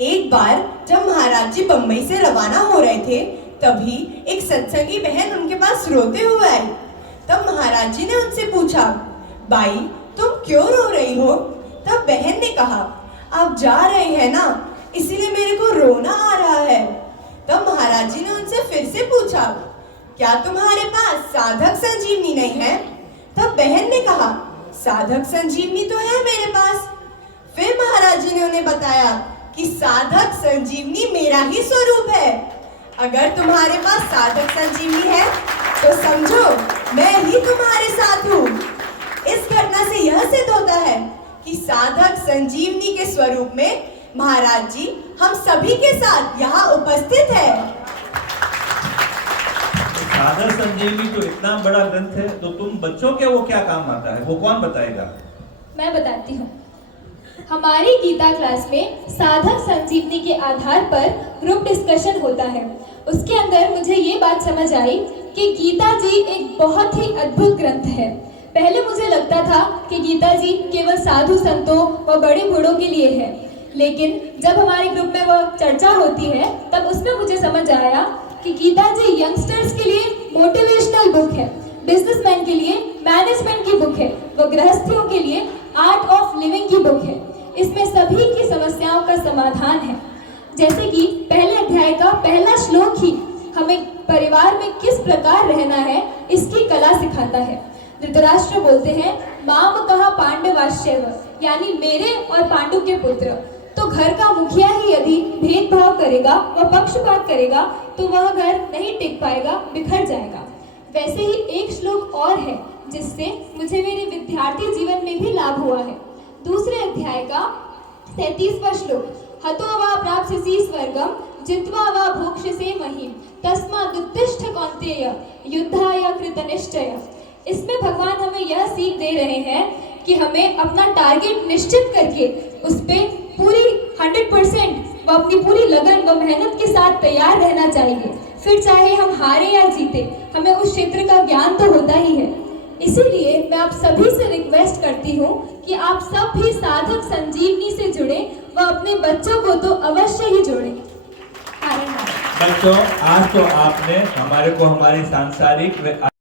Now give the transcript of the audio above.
एक बार जब महाराज जी बम्बई से रवाना हो रहे थे, तभी एक सत्संगी बहन उनके पास रोते हुए आई। तब महाराज जी ने उनसे पूछा, बाई तुम क्यों रो रही हो? तब बहन ने कहा, आप जा रहे हैं ना, इसीलिए मेरे को रोना आ रहा है। तब महाराज जी ने उनसे फिर से पूछा, क्या तुम्हारे पास साधक संजीवनी नहीं है? तब बहन ने कहा, साधक संजीवनी तो है मेरे पास। फिर महाराज जी ने उन्हें बताया कि साधक संजीवनी मेरा ही स्वरूप है। अगर तुम्हारे पास साधक संजीवनी है तो समझो मैं ही तुम्हारे साथ हूँ। इस घटना से यह सिद्ध होता है कि साधक संजीवनी के स्वरूप में महाराज जी हम सभी के साथ यहाँ उपस्थित है। साधक संजीवनी तो इतना बड़ा ग्रंथ है, तो तुम बच्चों के वो क्या काम आता है, वो कौन बताएगा? मैं बताती हूँ। हमारी गीता क्लास में साधक संजीवनी के आधार पर ग्रुप डिस्कशन होता है। उसके अंदर मुझे ये बात समझ आई कि गीता जी एक बहुत ही अद्भुत ग्रंथ है। पहले मुझे लगता था कि गीता जी केवल साधु संतों व बड़े बूढ़ों के लिए है, लेकिन जब हमारे ग्रुप में वह चर्चा होती है तब उसमें मुझे समझ आया कि गीता जी यंगस्टर्स के लिए मोटिवेशनल बुक है, बिजनेसमैन के लिए मैनेजमेंट की बुक है, व गृहस्थियों के लिए आर्ट ऑफ लिविंग की बुक है। इसमें सभी की समस्याओं का समाधान है। जैसे कि पहले अध्याय का पहला श्लोक ही हमें परिवार में किस प्रकार रहना है इसकी कला सिखाता है। धृतराष्ट्र बोलते हैं, माम कहा पांडवाश्चैव, यानी मेरे और पांडु के पुत्र। तो घर का मुखिया ही यदि भेदभाव करेगा व पक्षपात करेगा तो वह घर नहीं टिक पाएगा, बिखर जाएगा। वैसे ही एक श्लोक और है जिससे मुझे मेरे विद्यार्थी जीवन में भी लाभ हुआ है। दूसरे अध्याय का 33वां श्लोक, हतो वा प्राप्स्यसि स्वर्गम जित्वा वा भोक्ष्यसे महीम तस्मादुत्तिष्ठ कौन्तेय युद्धाय कृतनिश्चय। इसमें भगवान हमें यह सीख दे रहे हैं कि हमें अपना टारगेट निश्चित करके उस पर पूरी 100% व अपनी पूरी लगन व मेहनत के साथ तैयार रहना चाहिए। फिर चाहे हम हारे या जीते, हमें उस क्षेत्र का ज्ञान तो होता ही है। इसीलिए मैं आप सभी से रिक्वेस्ट करती हूँ कि आप सब भी साधक संजीवनी से जुड़े व अपने बच्चों को तो अवश्य ही जोड़ें। बच्चों, आज तो आपने हमारे को हमारी सांसारिक